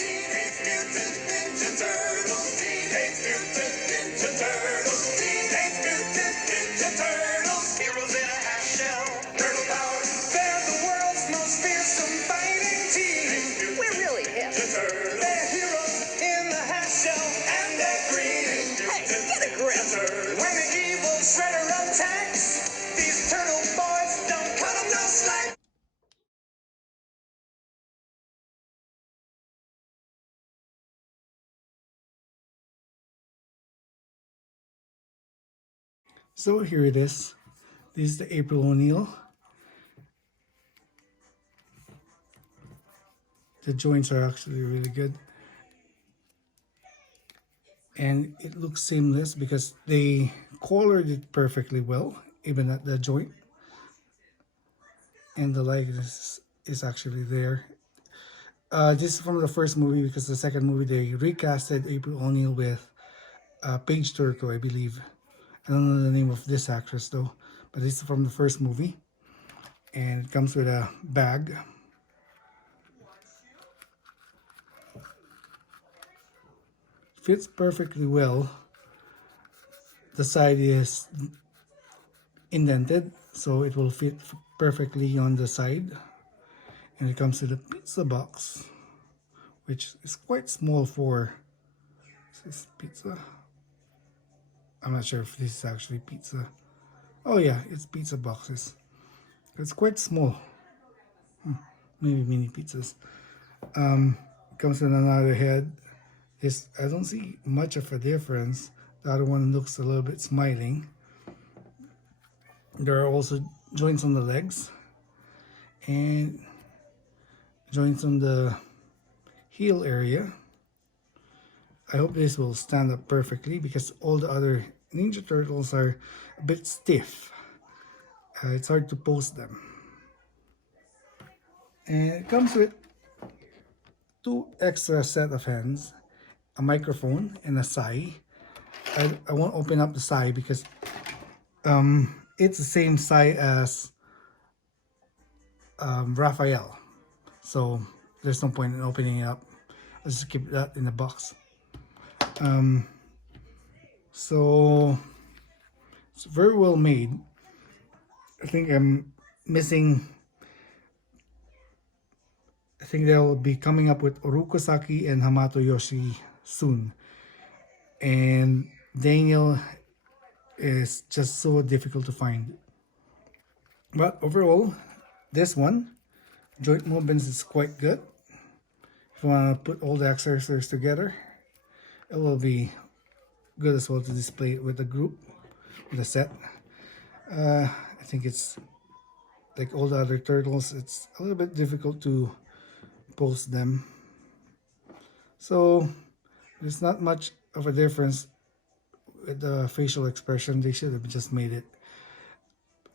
Teenage Mutant Ninja Turtles. Teenage Mutant Ninja Turtles. Teenage Mutant Ninja Turtles. Heroes in a half shell. Turtle power. They're the world's most fearsome fighting team. We're really hip. They're heroes in the half shell. And they're green. Hey, get a grip. When the evil Shredder attacks, these turtle boys don't cut 'em no slack. So here it is. This is the April O'Neil. The joints are actually really good. And it looks seamless because they colored it perfectly well, even at the joint. And the likeness is actually there. This is from the first movie because the second movie they recasted April O'Neil with Paige Turco, I believe. I don't know the name of this actress though, but this is from the first movie. And it comes with a bag. Fits perfectly well. The side is indented, so it will fit perfectly on the side. And it comes with a pizza box, which is quite small for this pizza. I'm not sure if this is actually pizza. Oh yeah, it's pizza boxes. It's quite small. Maybe mini pizzas. Comes with another head. This, I don't see much of a difference. The other one looks a little bit smiling. There are also joints on the legs and joints on the heel area. I hope this will stand up perfectly because all the other Ninja Turtles are a bit stiff. It's hard to pose them. And it comes with 2 extra set of hands, a microphone, and a sai. I won't open up the sai because it's the same sai as Raphael. So there's no point in opening it up. I'll just keep that in the box. So it's very well made. I think I'm missing. I think they'll be coming up with Orukosaki and Hamato Yoshi soon. And Daniel is just so difficult to find. But overall, this one, joint movements is quite good. If you want to put all the accessories together, it will be good as well to display it with the group, with the set. I think it's like all the other turtles, it's a little bit difficult to pose them. So there's not much of a difference with the facial expression. They should have just made it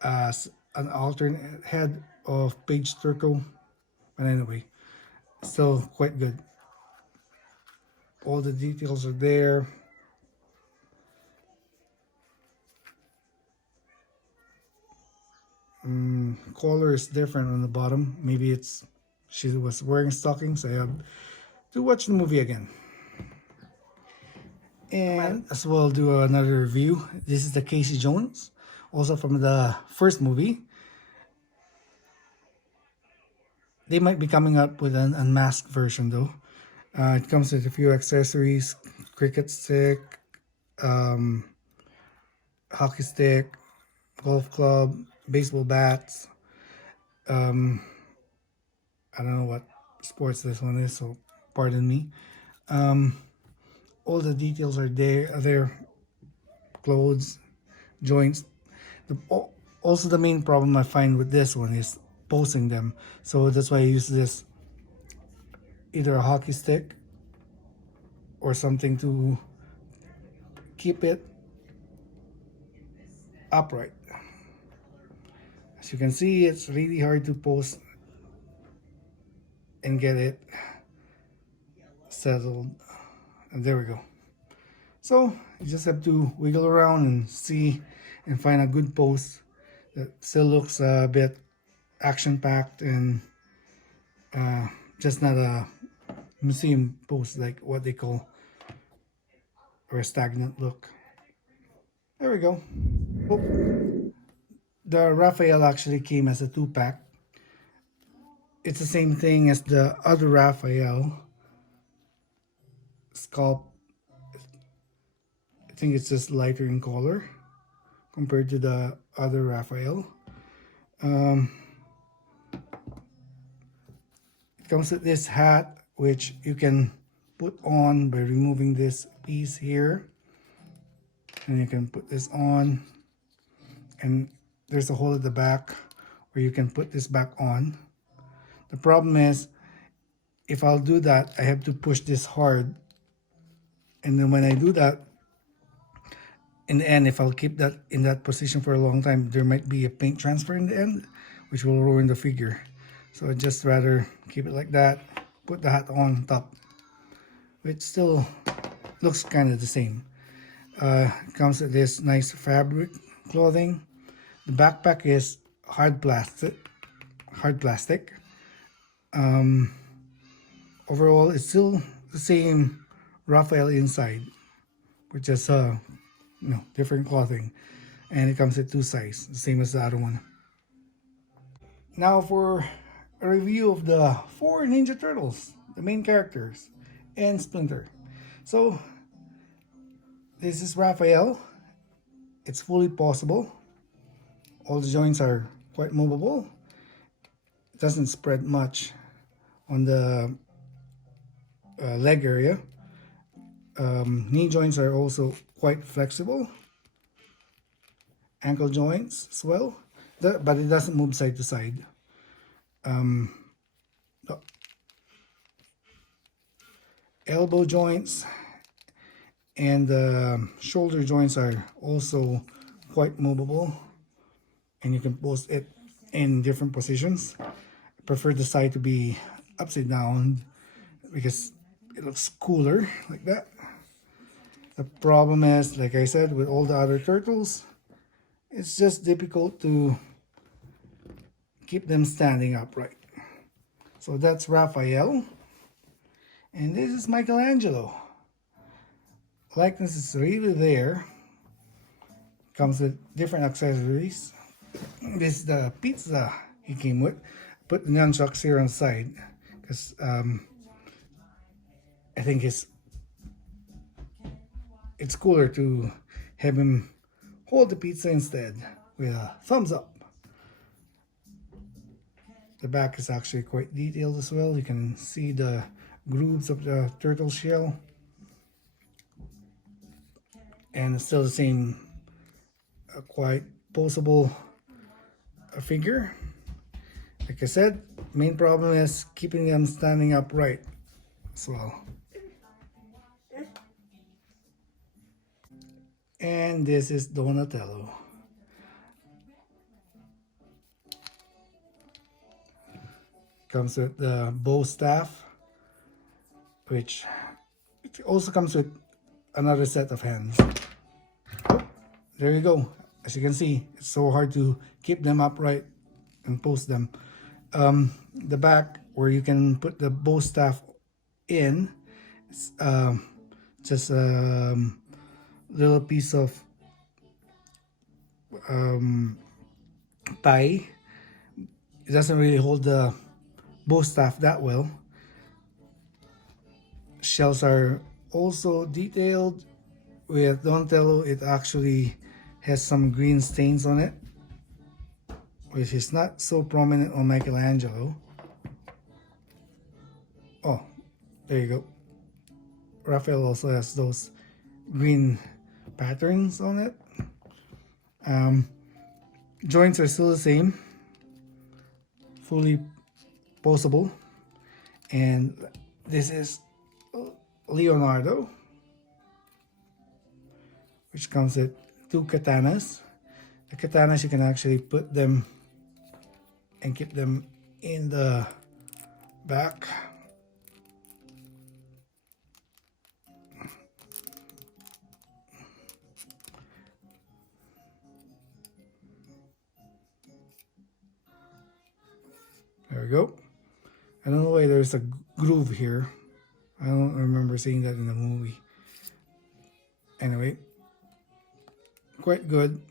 as an alternate head of Paige Turco. But anyway, still quite good. All the details are there. Collar is different on the bottom. Maybe it's she was wearing stockings. I have to watch the movie again. And as well do another review. This is the Casey Jones, also from the first movie. They might be coming up with an unmasked version though. It comes with a few accessories, cricket stick, hockey stick, golf club, baseball bats. I don't know what sports this one is, so pardon me. All the details are there. Their clothes, joints. Also, the main problem I find with this one is posing them. So that's why I use this, either a hockey stick or something to keep it upright. As you can see, it's really hard to pose and get it settled. And there we go. So you just have to wiggle around and see and find a good pose that still looks a bit action-packed and just not a museum pose, like what they call, or a stagnant look. There we go. The Raphael actually came as a 2-pack. It's the same thing as the other Raphael sculpt. I think it's just lighter in color compared to the other Raphael. It comes with this hat, which you can put on by removing this piece here. And you can put this on. And there's a hole at the back where you can put this back on. The problem is, if I'll do that, I have to push this hard. And then when I do that, in the end, if I'll keep that in that position for a long time, there might be a paint transfer in the end, which will ruin the figure. So I'd just rather keep it like that, put the hat on top, which still looks kind of the same. It comes with this nice fabric clothing. The backpack is hard plastic. Overall, it's still the same Raphael inside, which is different clothing, and it comes with 2 sizes, the same as the other one. Now for a review of the 4 Ninja Turtles, the main characters, and Splinter. So this is Raphael. It's fully possible. All the joints are quite movable. It doesn't spread much on the leg area. Knee joints are also quite flexible. Ankle joints as well, but it doesn't move side to side. The elbow joints and the shoulder joints are also quite movable, and you can post it in different positions. I prefer the side to be upside down because it looks cooler like that. The problem is, like I said, with all the other turtles, it's just difficult to keep them standing upright. So that's Raphael, and this is Michelangelo. Likeness is really there. Comes with different accessories. This is the pizza he came with. Put the nunchucks here on the side because I think it's cooler to have him hold the pizza instead with a thumbs up. The back is actually quite detailed as well. You can see the grooves of the turtle shell. And it's still the same quite poseable figure. Like I said, main problem is keeping them standing upright as well. And this is Donatello. Comes with the bow staff, which it also comes with another set of hands. Oh, there you go. As you can see, it's so hard to keep them upright and post them. The back where you can put the bow staff in, it's just a little piece of tie. It doesn't really hold the bow staff that well. Shells are also detailed. With Donatello, it actually has some green stains on it, which is not so prominent on Michelangelo. Oh, there you go. Raphael also has those green patterns on it. Joints are still the same, fully poseable. And this is Leonardo, which comes with 2 katanas. The katanas, you can actually put them and keep them in the back. There we go. I don't know why there's a groove here. I don't remember seeing that in the movie. Anyway, quite good.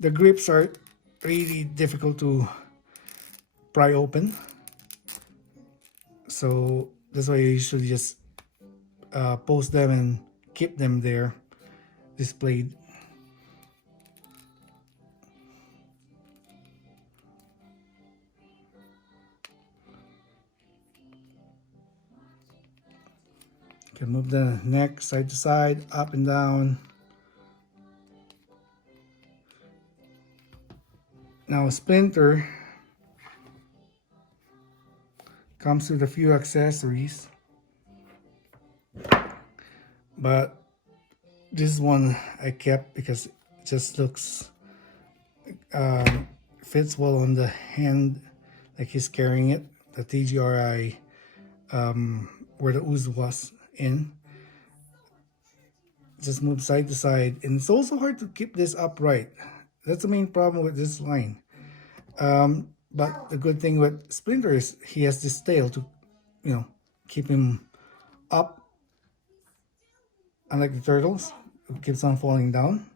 The grips are really difficult to pry open, so that's why you usually just post them and keep them there displayed. You can move the neck side to side, up and down. Now Splinter comes with a few accessories, but this one I kept because it just looks fits well on the hand, like he's carrying it. The TGRI where the ooze was in. Just move side to side, and it's also hard to keep this upright. That's the main problem with this line. But the good thing with Splinter is he has this tail to, keep him up. Unlike the turtles, it keeps on falling down.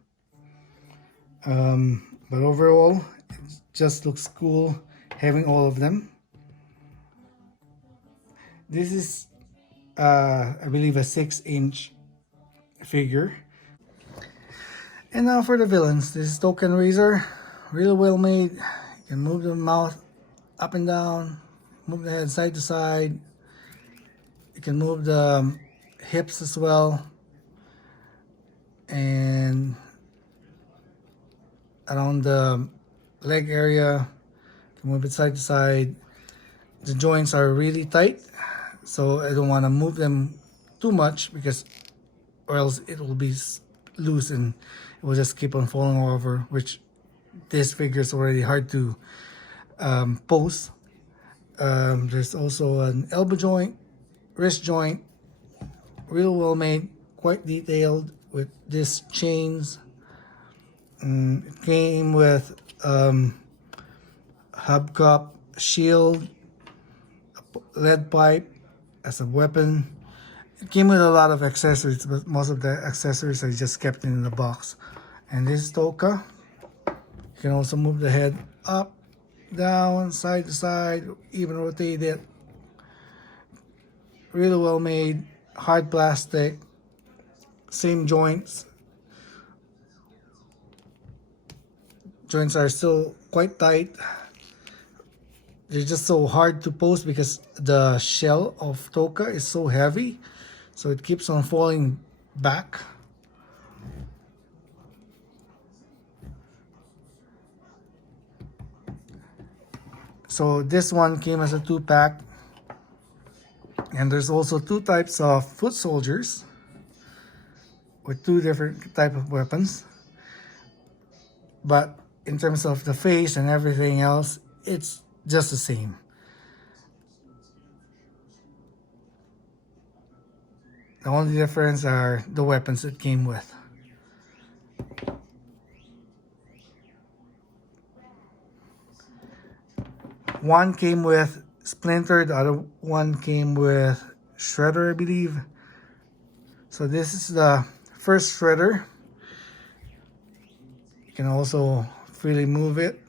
But overall, it just looks cool having all of them. This is, I believe, a 6-inch figure. And now for the villains. This is Token Razor, really well made. You can move the mouth up and down, move the head side to side. You can move the hips as well, and around the leg area. You can move it side to side. The joints are really tight, so I don't want to move them too much because, or else it will be loose and it will just keep on falling over, which this figure is already hard to pose. There's also an elbow joint, wrist joint, real well made, quite detailed with these chains. It came with hubcap, shield, lead pipe as a weapon. It came with a lot of accessories, but most of the accessories I just kept in the box. And this Toka, you can also move the head up, down, side to side, even rotate it. Really well made, hard plastic, same joints. Joints are still quite tight. They're just so hard to pose because the shell of Toka is so heavy, so it keeps on falling back. So this one came as a 2-pack, and there's also 2 types of foot soldiers with 2 different type of weapons. But in terms of the face and everything else, it's just the same. The only difference are the weapons it came with. One came with Splinter, the other one came with Shredder, I believe. So this is the first Shredder. You can also freely move it.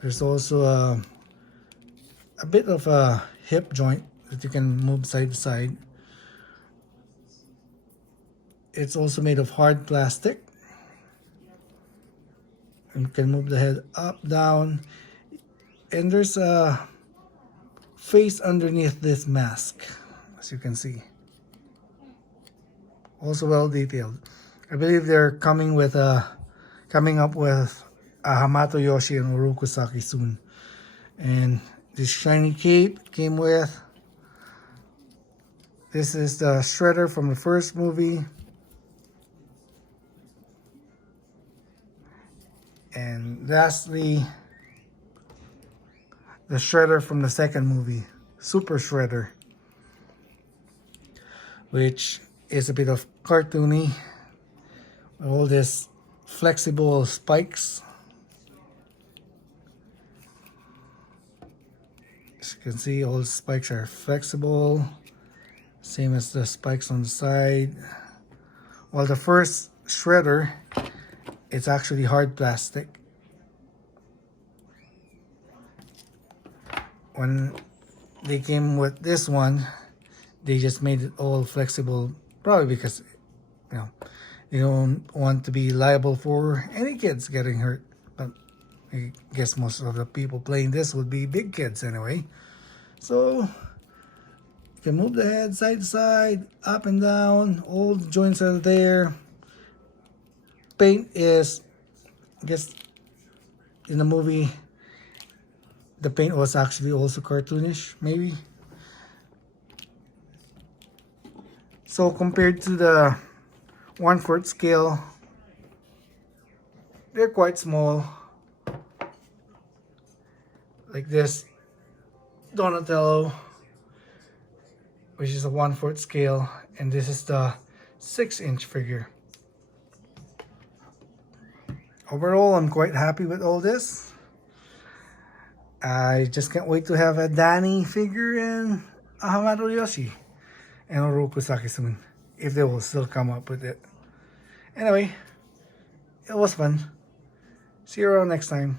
There's also a bit of a hip joint that you can move side to side. It's also made of hard plastic. And you can move the head up, down. And there's a face underneath this mask, as you can see. Also well detailed. I believe they're coming up with a Hamato Yoshi and Urukusaki soon. And this shiny cape came with. This is the Shredder from the first movie. And lastly, the Shredder from the second movie, Super Shredder, which is a bit of cartoony. All these flexible spikes. As you can see, all the spikes are flexible. Same as the spikes on the side. While the first shredder, it's actually hard plastic. When they came with this one, they just made it all flexible, probably because, you know, they don't want to be liable for any kids getting hurt. But I guess most of the people playing this would be big kids anyway. So you can move the head side to side, up and down, all the joints are there. Paint is, I guess, in the movie, the paint was actually also cartoonish, maybe. So compared to the 1/4 scale, they're quite small. Like this Donatello, which is a 1/4 scale, and this is the 6-inch figure. Overall, I'm quite happy with all this. I just can't wait to have a Danny figure and a Hamato Yoshi and a Rokusaki soon, if they will still come up with it. Anyway, it was fun. See you around next time.